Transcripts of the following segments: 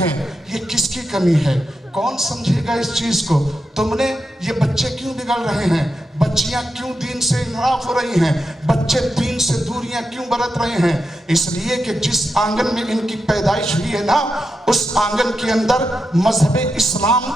ہیں یہ کس کی کمی ہے؟ کون سمجھے گا اس چیز کو؟ تم نے یہ بچے کیوں بگڑ رہے ہیں؟ بچیاں کیوں دین سے انحراف ہو رہی ہیں؟ بچے دین سے دوریاں کیوں برت رہے ہیں؟ اس لیے کہ جس آنگن میں ان کی پیدائش ہوئی ہے نا، اس آنگن کے اندر مذہب اسلام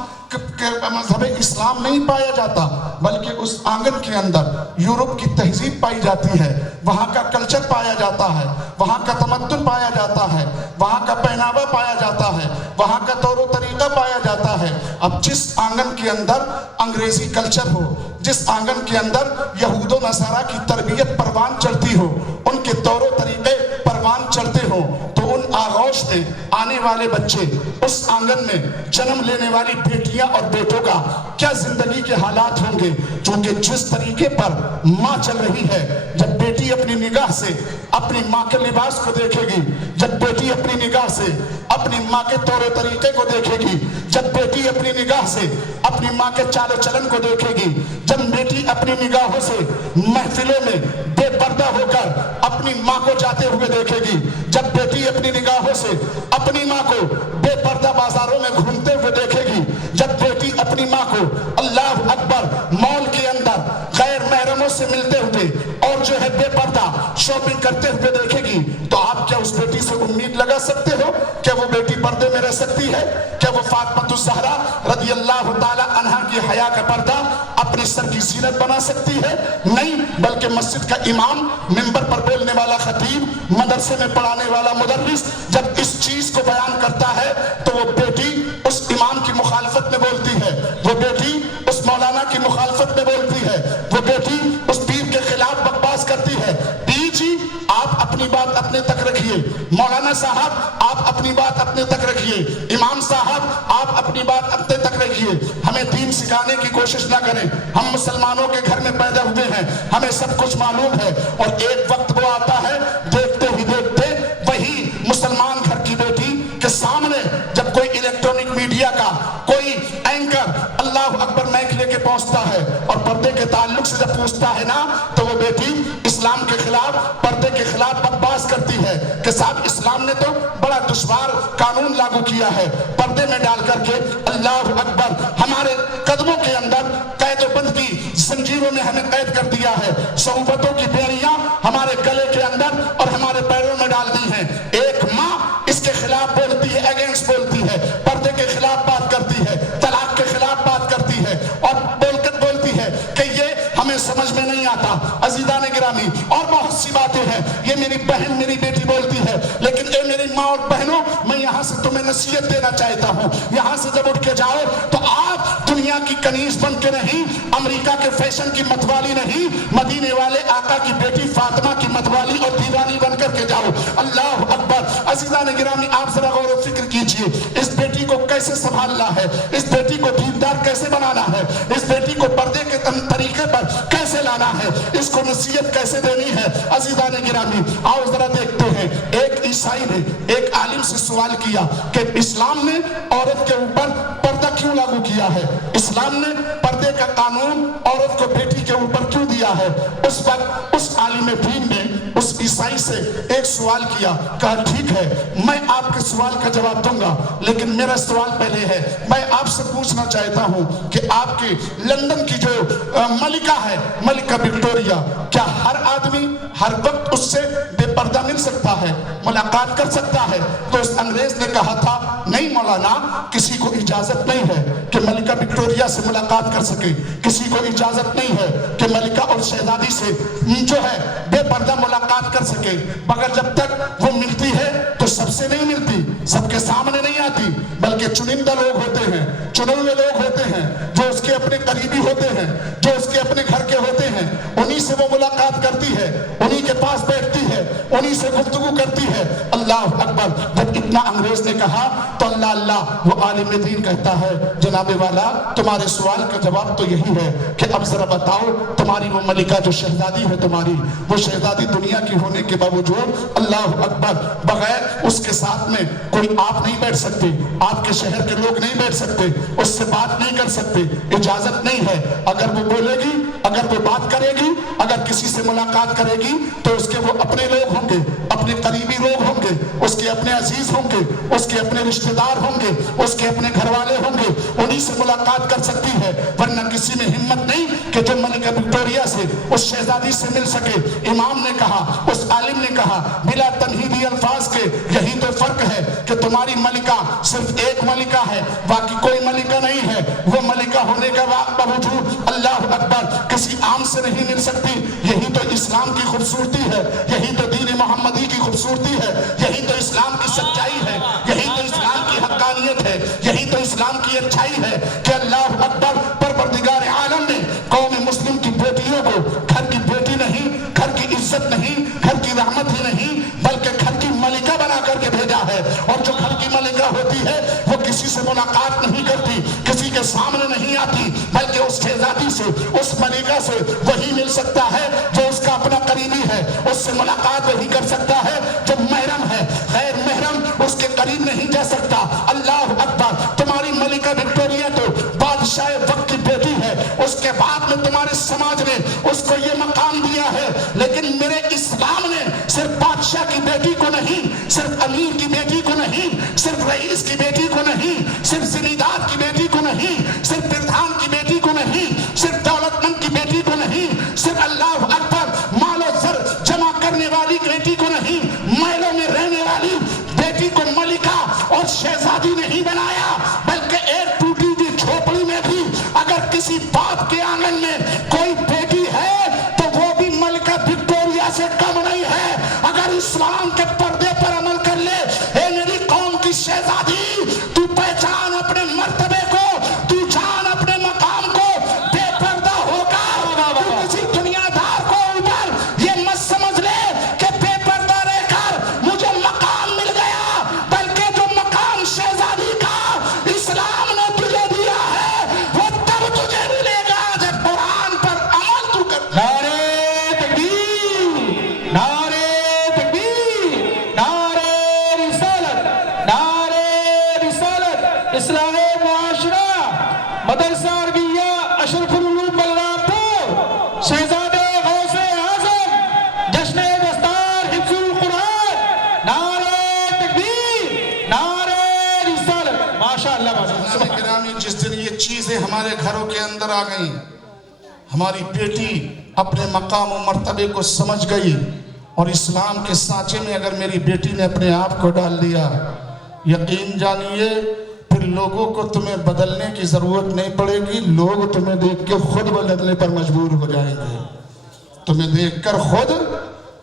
نہیں پایا جاتا، بلکہ اس آنگن کے اندر یورپ کی تہذیب پائی جاتی ہے، وہاں کا کلچر پایا جاتا ہے، وہاں کا تمدن پایا جاتا ہے، وہاں کا پہناوا پایا جاتا ہے، وہاں کا طور و طریقہ پایا جاتا ہے۔ اب جس آنگن کے اندر انگریزی کلچر ہو، جس آنگن کے اندر یہود و نصارہ کی تربیت پروان چڑھتی ہو، ان کے طور و طریقے پروان چڑھتے ہو، تو ان آغوش میں آنے والے بچے، اس آنگن میں جنم لینے والی بیٹیاں اور بیٹوں کا کیا زندگی کے حالات ہوں گے؟ چونکہ جس طریقے پر ماں چل رہی ہے، جب بیٹی اپنی نگاہ سے اپنی ماں کے لباس کو دیکھے گی، جب بیٹی اپنی نگاہ سے اپنی ماں کے طور و طریقے کو دیکھے گی، جب بیٹی اپنی نگاہ سے اپنی ماں کے چال و چلن کو دیکھے گی، جب بیٹی اپنی نگاہوں سے محفلوں میں بے پردہ ہو کر اپنی ماں کو جاتے ہوئے دیکھے گی، جب بیٹی اپنی نگاہوں سے اپنی ماں کو بے پردہ بازاروں میں گھومتے ہوئے دیکھے گی، جب بیٹی اپنی ماں کو اللہ اکبر مال کے اندر غیر محرموں سے ملتے ہوئے اور جو ہے بے پردہ شاپنگ کرتے ہوئے دیکھے گی، تو آپ کیا اس بیٹی سے امید لگا سکتے ہو کہ وہ بیٹی پردے میں رہ سکتی ہے؟ کیا وہ فاطمہ الزہرا رضی اللہ تعالی عنہا کی حیا کا پردہ اپنے سر کی زینت بنا سکتی ہے؟ نہیں، بلکہ مسجد کا امام، منبر پر بولنے والا خطیب، مدرسے میں پڑھانے والا مدرس جب اس چیز کو بیان کرتا ہے تو وہ بیٹی اس امام کی مخالفت میں بولتی ہے، وہ بیٹی اس مولانا کی مخالفت میں بولتی ہے، وہ بیٹی اس پیر کے خلاف بکواس کرتی ہے۔ جی آپ اپنی بات اپنے تک رکھیے، مولانا صاحب آپ اپنی بات اپنے تک رکھیے، امام صاحب آپ اپنی بات اپنے تک رکھیے، ہمیں دین سکھانے کی کوشش نہ کریں، ہم مسلمانوں کے گھر میں پیدا ہوئے ہیں، ہمیں سب کچھ معلوم ہے، اور ایک وقت وہ آتا ہے دیکھتے ہی دیکھتے وہی مسلمان گھر کی بیٹی کے سامنے جب کوئی الیکٹرونک میڈیا کا کوئی اینکر اللہ اکبر مائک لے کے پہنچتا ہے اور پردے کے تعلق سے جب پوچھتا ہے نا، تو وہ بیٹی اسلام کے خلاف، پردے کے خلاف بکواس کرتی ہے کہ صاحب اسلام نے تو بڑا دشوار قانون لاگو کیا ہے، پردے میں ڈال کر کے اللہ اکبر ہمارے قدموں کے اندر قید و بند کی زنجیروں میں ہمیں قید کر دیا ہے، صحبتوں کی بیڑیاں ہمارے گلے کے اندر اور ہمارے پیروں میں ڈال دی ہیں۔ ایک ماں اس کے خلاف بولتی ہے، اگینسٹ بولتی ہے، پردے کے خلاف بات کرتی ہے، طلاق کے خلاف بات کرتی ہے، اور بولتی ہے کہ یہ ہمیں سمجھ میں نہیں آتا۔ عزیزان گرامی، اور بہت سی باتیں ہیں، یہ میری بہن میری بیٹی بولتی ہے، لیکن اے میری ماں اور بہنوں، میں یہاں سے تمہیں نصیحت دینا چاہتا ہوں، یہاں سے جب اٹھ کے جاؤ تو آپ دنیا کی کنیز بن کے نہیں، امریکہ کے فیشن کی متوالی نہیں، مدینے والے آقا کی بیٹی فاطمہ کی متوالی اور دیوانی بن کر کے جاؤ۔ اللہ اکبر۔ عزیزان گرامی، آپ ذرا غور و فکر کیجئے، اس بیٹی کو کیسے سنبھالنا ہے، اس بیٹی کو دیندار کیسے بنانا ہے، اس بیٹی کو پردے کے طریقے پر کیسے لانا ہے، اس کو نصیحت کیسے دینی ہے۔ عزیزان گرامی، آؤ ذرا دیکھتے ہیں، ایک عیسائی نے ایک عالم سے سوال کیا کہ اسلام نے عورت کے اوپر پردہ کیوں لاگو کیا ہے، اسلام نے پردے کا قانون عورت کو بیٹی کے اوپر کیوں دیا ہے؟ اس وقت اس عالم دین نے اس عیسائی سے ایک سوال کیا، کہا ٹھیک ہے میں آپ کے سوال کا جواب دوں گا، لیکن میرا سوال پہلے ہے، میں آپ سے پوچھنا چاہتا ہوں کہ آپ کی لندن کی جو ملکہ ہے، ملکہ وکٹوریہ، کیا ہر آدمی ہر وقت اس سے بے پردہ مل سکتا ہے، ملاقات کر سکتا ہے؟ تو اس انگریز نے کہا تھا نہیں مولانا، کسی کو اجازت نہیں ہے کہ ملکہ وکٹوریہ سے ملاقات کر سکے، کسی کو اجازت نہیں ہے کہ ملکہ اور شہزادی سے جو ہے بے پردہ ملاقات کر سکے، مگر جب تک وہ ملتی ہے تو سب سے نہیں ملتی، سب کے سامنے نہیں آتی، بلکہ چنندہ لوگ ہوتے ہیں، چنے ہوئے لوگ ہوتے ہیں، جو اس کے اپنے قریبی ہوتے ہیں، جو اس کے اپنے گھر کے ہوتے ہیں، انہی سے وہ ملاقات کرتی ہے، انہی کے پاس بیٹھتی ہے، انہی سے گفتگو کرتی ہے۔ اللہ اکبر۔ جب اتنا انگریز نے کہا تو اللہ وہ عالم دین کہتا ہے جناب والا تمہارے سوال کا جواب تو یہی ہے کہ اب ذرا بتاؤ تمہاری وہ ملکہ جو شہزادی ہے، تمہاری وہ شہزادی دنیا کی ہونے کے باوجود اللہ اکبر بغیر اس کے ساتھ میں کوئی آپ نہیں بیٹھ سکتے، آپ کے شہر کے لوگ نہیں بیٹھ سکتے، اس سے بات نہیں کر سکتے، اجازت نہیں ہے۔ اگر وہ بولے گی، اگر وہ بات کرے گی، اگر کسی سے ملاقات کرے گی تو اس کے وہ اپنے لوگ ہوں گے، اپنے قریبی لوگ ہوں گے، گے، اس کے اپنے عزیز ہوں گے، اس کے اپنے رشتہ دار ہوں گے، اس کے اپنے گھر والے ہوں گے، انہی سے ملاقات کر سکتی ہے، ورنہ کسی میں ہمت نہیں کہ جو ملکہ وکٹوریہ سے اس شہزادی سے مل سکے۔ امام نے کہا، اس عالم نے کہا بلا تنہیدی الفاظ کے، یہی تو فرق ہے کہ تمہاری ملکہ صرف ایک ملکہ ہے، باقی کوئی ملکہ نہیں ہے، وہ ملکہ ہونے کے باوجود اللہ اکبر کسی عام سے نہیں مل سکتی۔ یہی تو اسلام کی خوبصورتی ہے، یہی تو دین محمدی کی خوبصورتی ہے، یہی تو اسلام کی سچائی ہے، یہی تو اسلام کی حقانیت ہے، یہی تو اسلام کی اچھائی ہے کہ اللہ اکبر پروردگار عالم نے قوم مسلم کی بیٹیوں کو گھر کی بیٹی نہیں، گھر کی عزت نہیں، گھر کی رحمت ہی نہیں، بلکہ گھر کی ملکہ بنا کر کے بھیجا ہے۔ اور جو گھر کی ملکہ ہوتی ہے وہ کسی سے ملاقات نہیں کرتی، کسی کے سامنے نہیں آتی، بلکہ اس شہزادی سے، اس ملکہ سے وہی مل سکتا ہے جو اس کا اپنا قریبی ہے، اس سے ملاقات وہی کر سکتا ہے جو محرم ہے، غیر محرم اس کے قریب نہیں جا سکتا۔ اللہ اکبر، تمہاری ملکہ وکٹوریہ تو بادشاہ وقت کی بیٹی ہے، اس کے بعد میں تمہارے سماج نے اس کو یہ مقام دیا ہے، لیکن میرے اسلام نے صرف بادشاہ کی بیٹی کو نہیں، صرف امیر کی بیٹی کو نہیں، صرف رئیس کی بیٹی کو نہیں، صرف زمیندار کی بیٹی کو نہیں، صرف پردھان کی بیٹی کو نہیں، صرف دولت مند کی بیٹی کو نہیں، صرف اللہ اکبر مال و زر جمع کرنے والی بیٹی کو نہیں، محلوں میں رہنے والی بیٹی کو ملکہ اور شہزادی نہیں بنایا، بلکہ ایک ٹوٹی ہوئی جھوپڑی میں بھی اگر کسی باپ کے آنگن میں کوئی بیٹی ہے تو وہ بھی ملکہ وکٹوریہ سے کم نہیں ہے۔ اگر اسلام کے پردے پر عمل کر لے، اے میری قوم کی شہزادی، تو پہچان اپنے مرتبے کو، تو جان اپنے مقام کو، بے پردہ ہو کر تو کسی دنیا دار کو اوپر یہ مت سمجھ لے کہ بے پردہ رہ کر مجھے مقام مل گیا، بلکہ جو مقام شہزادی کا اسلام نے تجھے دیا ہے وہ تب تجھے ملے گا جب قرآن پر عمل تو کر۔ نعرہ تکبیر، نعرہ تکبیر، نعرہ رسالت، نعرہ رسالت، اصلاح معاشرہ، مدرسہ عربیہ اشرف العلوم بلرامپور، شہزادے غوث اعظم، جشن دستار حفظ القرآن، نعرہ تکبیر، نعرہ رسالت۔ ماشاءاللہ اسلامی گرامی، جس دن یہ چیزیں ہمارے گھروں کے اندر آ گئیں، ہماری بیٹی اپنے مقام و مرتبے کو سمجھ گئی، اور اسلام کے سانچے میں اگر میری بیٹی نے اپنے آپ کو ڈال دیا، یقین جانیے پھر لوگوں کو تمہیں بدلنے کی ضرورت نہیں پڑے گی، لوگ تمہیں دیکھ کے خود بدلنے پر مجبور ہو جائیں گے، تمہیں دیکھ کر خود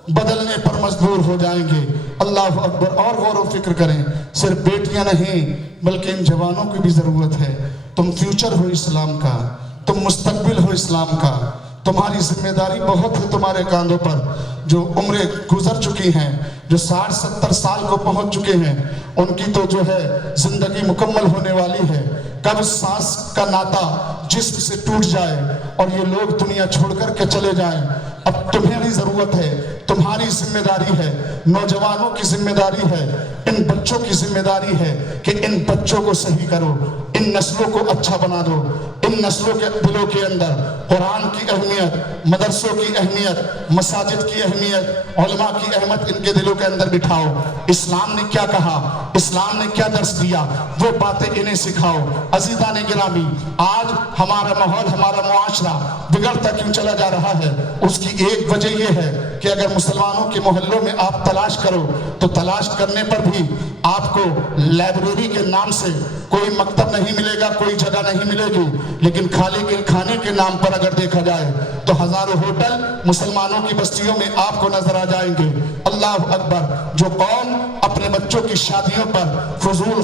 بدلنے پر مجبور ہو جائیں گے۔ اللہ اکبر، اور غور و فکر کریں، صرف بیٹیاں نہیں بلکہ ان جوانوں کی بھی ضرورت ہے۔ تم فیوچر ہو اسلام کا، تم مستقبل ہو اسلام کا، تمہاری ذمہ داری بہت ہے تمہارے کاندھوں پر۔ جو عمریں گزر چکی ہیں، جو 60-70 سال کو پہنچ چکے ہیں، ان کی تو جو ہے زندگی مکمل ہونے والی ہے۔ کب سانس کا ناطا جسم سے ٹوٹ جائے اور یہ لوگ دنیا چھوڑ کر کے چلے جائیں، اب تمہاری ضرورت ہے، تمہاری ذمہ داری ہے، نوجوانوں کی ذمہ داری ہے، ان بچوں کی ذمہ داری ہے کہ ان بچوں کو صحیح کرو، ان نسلوں کو اچھا بنا دو، ان نسلوں کے دلوں کے اندر قرآن کی اہمیت، مدرسوں کی اہمیت، مساجد کی اہمیت، علماء کی اہمیت ان کے دلوں کے اندر بٹھاؤ۔ اسلام نے کیا کہا، اسلام نے کیا درس دیا، وہ باتیں انہیں سکھاؤ۔ عزیزان گرامی، آج ہمارا ماحول، ہمارا معاشرہ بگڑتا کیوں چلا جا رہا ہے؟ اس کی ایک وجہ یہ ہے کہ اگر مسلمانوں کے محلوں میں آپ تلاش کرو تو تلاش کرنے پر بھی آپ کو لائبریری کے نام سے کوئی مکتب نہیں ملے گا، کوئی جگہ نہیں ملے گی، لیکن کھانے کے نام پر اگر دیکھا جائے تو ہزاروں ہوٹل مسلمانوں کی بستیوں میں آپ کو نظر آ جائیں گے۔ اللہ اکبر، جو قوم اپنے بچوں کی شادیوں پر فضول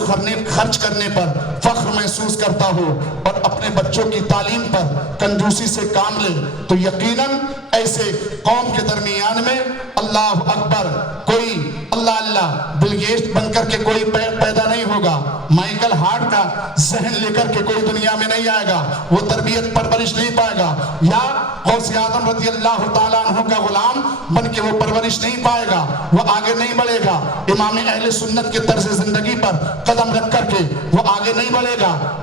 خرچ کرنے پر فخر محسوس کرتا ہو اور اپنے بچوں کی تعلیم پر کنجوسی سے کام لے تو یقیناً ایسے قوم کے درمیان میں اللہ اکبر کوئی اللہ بل گیٹس بن کر کے کوئی پیدا نہیں ہوگا، مائیکل ہارٹ کا ذہن لے کر کے کوئی دنیا میں نہیں آئے گا، وہ تربیت پرورش نہیں پائے گا، یا غوث اعظم رضی اللہ تعالیٰ عنہ کا غلام بن کے وہ پرورش نہیں پائے گا، وہ آگے نہیں بڑھے گا، امام اہل سنت کے طرز زندگی پر قدم رکھ کر کے وہ آگے نہیں بڑھے گا،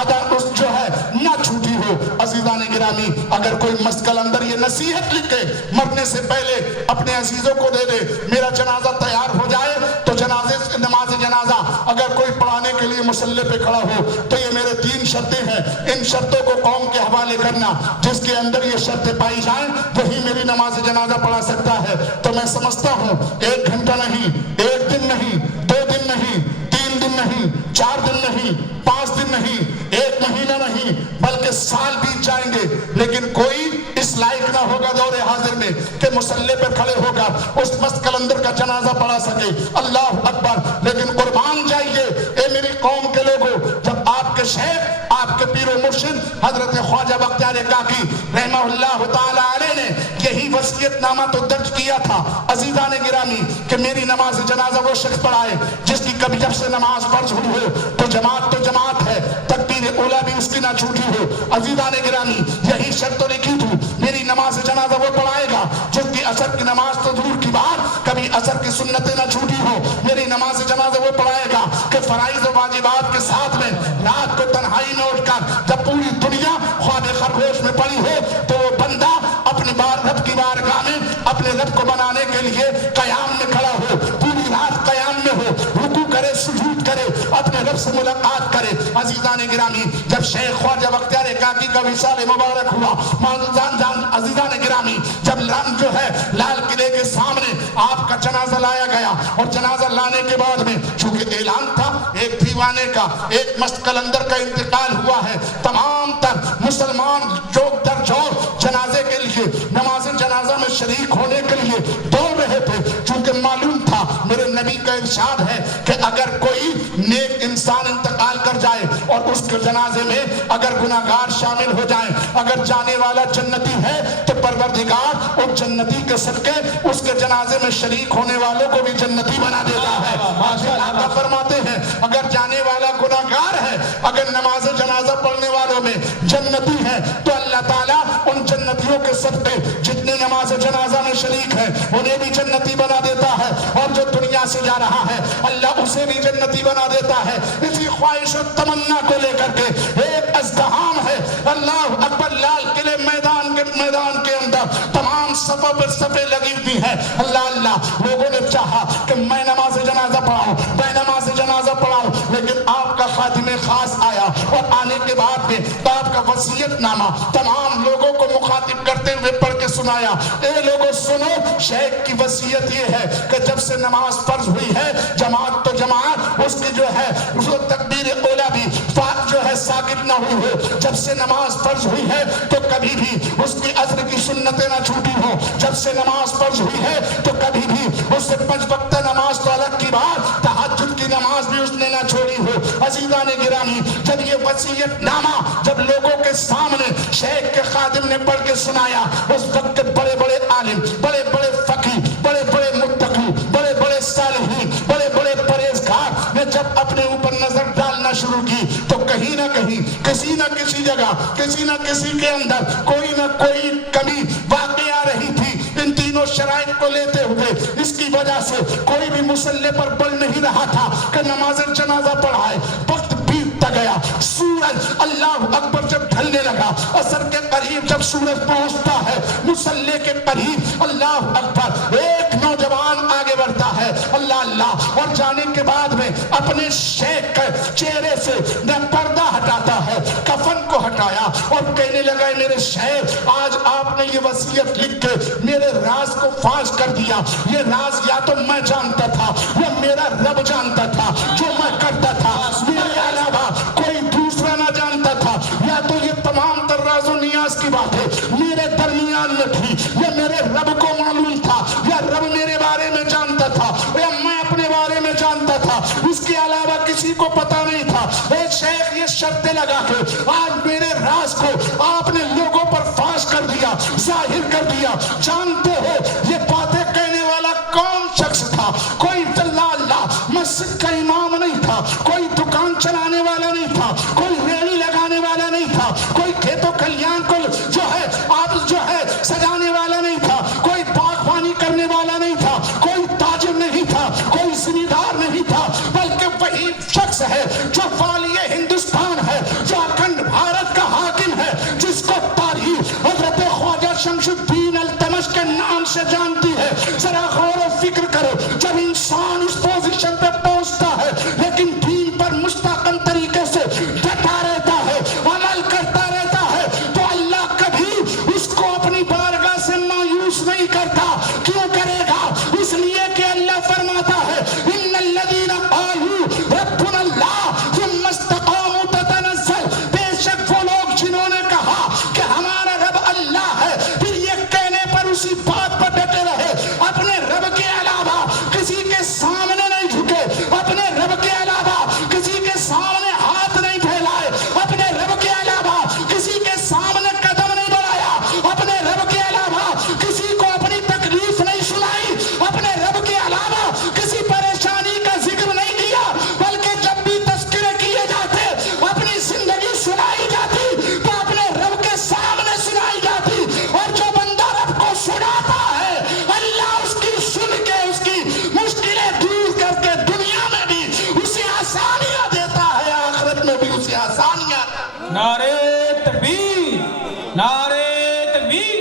اس جو ہے نہ چھوٹی ہو۔ عزیزان گرامی، اگر کوئی مست قلندر یہ نصیحت لکھے مرنے سے پہلے اپنے عزیزوں کو دے دے، میرا جنازہ تیار ہو جائے تو نماز جنازہ اگر کوئی پڑھانے کے لیے مصلی پہ کھڑا ہو تو یہ میرے 3 شرطیں ہیں، ان شرطوں کو قوم کے حوالے کرنا، جس کے اندر یہ شرطیں پائی جائیں وہی میری نماز جنازہ پڑھا سکتا ہے۔ تو میں سمجھتا ہوں 1 گھنٹہ نہیں، 1 دن نہیں، 2 دن نہیں، 3 دن نہیں، 4 دن نہیں، 5 دن نہیں، 1 مہینہ نہیں، بلکہ سال بیت جائیں گے، لیکن کوئی اس لائق نہ ہوگا دور حاضر میں کہ مصلی پر کھڑے ہوگا اس مست قلندر کا جنازہ پڑھا سکے۔ اللہ اکبر! لیکن قربان جائیے اے میری قوم کے لوگوں، جب آپ کے شیخ، آپ کے پیر و مرشد حضرت خواجہ بختیار کاکی رحمہ اللہ تعالی علیہ نے یہی وصیت نامہ تو درج کیا تھا عزیزان گرامی کہ میری نماز جنازہ وہ شخص پڑھائے جس کی کبھی جب سے نماز فرض ہوئی ہو تو جماعت ہے، تکبیر اولیٰ بھی اس کی نہ چھوٹی ہو۔ عزیزان گرامی، یہی شرط تو لکھی تھی، میری نماز جنازہ وہ پڑھائے گا جس کی عصر کی نماز تو دور کی بات کبھی عصر کی سنتیں نہ چھوٹی ہو۔ میری نماز جنازہ وہ پڑھائے گا کہ فرائض و واجبات کے ساتھ میں رات کو تنہائی میں اٹھ کر جب پوری دنیا خواب خرگوش میں پڑی ہو تو وہ بندہ اپنی رب کی بارگاہ میں اپنے رب کو بنانے کے لیے قیام میں کھڑا ہو، پوری رات قیام میں ہو، رکوع کرے، سجود کرے، اپنے رب سے ملاقات کرے۔ عزیزان گرامی، جب شیخ خواجہ بختیار کاکی کا وصال مبارک ہوا، عزیزان گرامی، جب جو ہے لال قلعے کے سامنے آپ کا جنازہ لایا گیا اور جنازہ لانے کے بعد میں چونکہ اعلان تھا ایک دیوانے کا، ایک مست قلندر کا انتقال ہوا ہے، تمام تر مسلمان جوک در جوک جنازے کے لیے نماز جنازہ میں شریک ہونے کے لیے دوڑ رہے تھے، چونکہ معلوم تھا میرے نبی کا ارشاد ہے کہ اگر کوئی نیک انسان انتقال کر جائے اور اس کے جنازے میں اگر گناہگار شامل ہو جائیں، اگر جانے والا جنتی ہے تو پروردگار اس جنتی کے صدقے اس کے جنازے میں شریک ہونے والوں کو بھی جنتی بنا دیتا ہے۔ آقا فرماتے ہیں اگر جانے والا گناہگار ہے، اگر نماز جنازہ پڑھنے والوں میں جنتی ہے تو اللہ تعالیٰ ان جنتیوں کے صدقے جتنے نماز جنازہ میں شریک ہیں انہیں بھی جنتی بنا دیتا ہے، اور جو دنیا سے جا رہا ہے اللہ اسے بھی جنتی بنا دیتا ہے۔ اسی خواہش و تمنا کو لے کر کے ایک ازدحام ہے، اللہ اکبر، لال قلعے میدان کے اندر تمام صفوں پر صفیں لگی ہوئی ہیں۔ اللہ لوگوں نے چاہا کہ میں نماز جنازہ پڑھاؤں، لیکن آپ کا خادم خاص آیا اور آنے کے بعد میں آپ کا وصیت نامہ تمام لوگوں کو مخاطب کرتے ہوئے پڑھ کے سنایا۔ اے لوگوں سنو، شیخ کی وصیت یہ ہے کہ جب سے نماز فرض ہوئی ہے جماعت تو جماعت اس کی جو ہے وہ تکبیر اولیٰ بھی جو ہے ساکت نہ ہوئی ہو۔ جب سے نماز فرض ہوئی ہے تو کبھی بھی اس کی عصر کی سنتیں نہ چھوٹی ہو۔ جب سے نماز فرض ہوئی ہے تو کبھی بھی اس سے 5 وقت نماز تو الگ کی بات، تہجد کی نماز بھی اس نے نہ چھوڑی ہو۔ عزیزان گرامی، جب یہ وصیت نامہ جب لوگوں کے سامنے شیخ کے خادم نے پڑھ کے سنایا، اس وقت کے بڑے بڑے عالم، بڑے بڑے فقی، بڑے بڑے متقی، بڑے بڑے صالحین، بڑے بڑے پرہیزگار نے جب اپنے اوپر نظر ڈالنا شروع کی تو کہیں نہ کہیں، کسی نہ کسی جگہ، کسی نہ کسی کے اندر کوئی نہ کوئی کمی واقع آ رہی تھی۔ ان تینوں شرائط کو لیتے ہوئے اس کی وجہ سے کوئی بھی مصلی پر بڑھ نہیں رہا تھا کہ نماز جنازہ پڑھائے۔ وقت بیتتا گیا، سورج اللہ اکبر جب ڈھلنے لگا، عصر کے قریب جب سورج پہنچتا ہے مصلی کے قریب، اللہ اکبر، ایک نوجوان آگے بڑھتا ہے، اللہ، اور جانے کے بعد میں اپنے شیخ کے چہرے سے پردہ ہٹاتا ہے، کفن کو ہٹایا اور کہنے لگا میرے شیخ، آج آپ نے یہ وصیت لکھ کے میرے راز کو فاش کر دیا۔ یہ راز یا تو میں جانتا تھا یا میرا رب جانتا تھا، جو میں کرتا تھا میرے علاوہ کوئی دوسرا نہ جانتا تھا، یا تو یہ تمام تر راز و نیاز کی باتیں میرے درمیان میں تھی، یا میرے رب کو معلوم تھا، یا رب میرے بارے میں جانتا تھا، یا میں اپنے بارے میں جانتا تھا، اس کے علاوہ کسی کو پتا نہیں تھا۔ اے شیخ، یہ شرطیں لگا کے آج میرے راز کو آپ نے لوگوں پر فاش کر دیا، ظاہر کر دیا۔ جانتے ہو یہ باتیں کہنے والا کون شخص تھا؟ کوئی مسجد کا امام نہیں تھا، کوئی دکان چلانے والا نہیں تھا، کوئی ریڑھی لگانے والا نہیں تھا، کوئی کھیتوں کھلیان کو جو ہے سجانے والا نہیں تھا، کوئی باغبانی کرنے والا نہیں تھا، کوئی تاجر نہیں تھا، کوئی زمیندار نہیں تھا، بلکہ وہی شخص ہے جو والی ہندوستان ہے، جو نام سے جانتی ہے. ذرا غور و فکر کرو, جب انسان اس پوزیشن پہ پہنچتا ہے لیکن دین پر مستقل طریقے سے ڈٹا رہتا ہے, عمل کرتا رہتا ہے, تو اللہ کبھی اس کو اپنی بارگاہ سے مایوس نہیں کرتا. کیوں کرے گا؟ اس لیے کہ اللہ فرماتا ہے ان الذین قالوا ربنا اللہ ثم استقاموا تتنزل, بے شک وہ لوگ جنہوں نے کہا کہ ہمارا رب اللہ ہے, پھر یہ کہنے پر اسی بات پر ڈٹے رہے, اپنے رب کے علاوہ کسی کے سامنے نہیں جھکے, اپنے رب کے علاوہ کسی کے سامنے ہاتھ نہیں پھیلائے, اپنے رب کے علاوہ کسی کے سامنے قدم نہیں بڑھایا, اپنے رب کے علاوہ کسی کو اپنی تکلیف نہیں سنائی, اپنے رب کے علاوہ کسی پریشانی کا ذکر نہیں کیا, بلکہ جب بھی تذکرے کیے جاتے اپنی زندگی سنائی جاتی تو اپنے رب کے سامنے سنائی جاتی. اور جو بندہ رب کو سناتا ہے اللہ اس کی سن کے اس کی مشکلیں دور کر کے دنیا میں بھی اسے آسانیاں دیتا ہے, آخرت میں بھی اسے آسانیاں. نعرے تکبیر, نعرے تکبیر.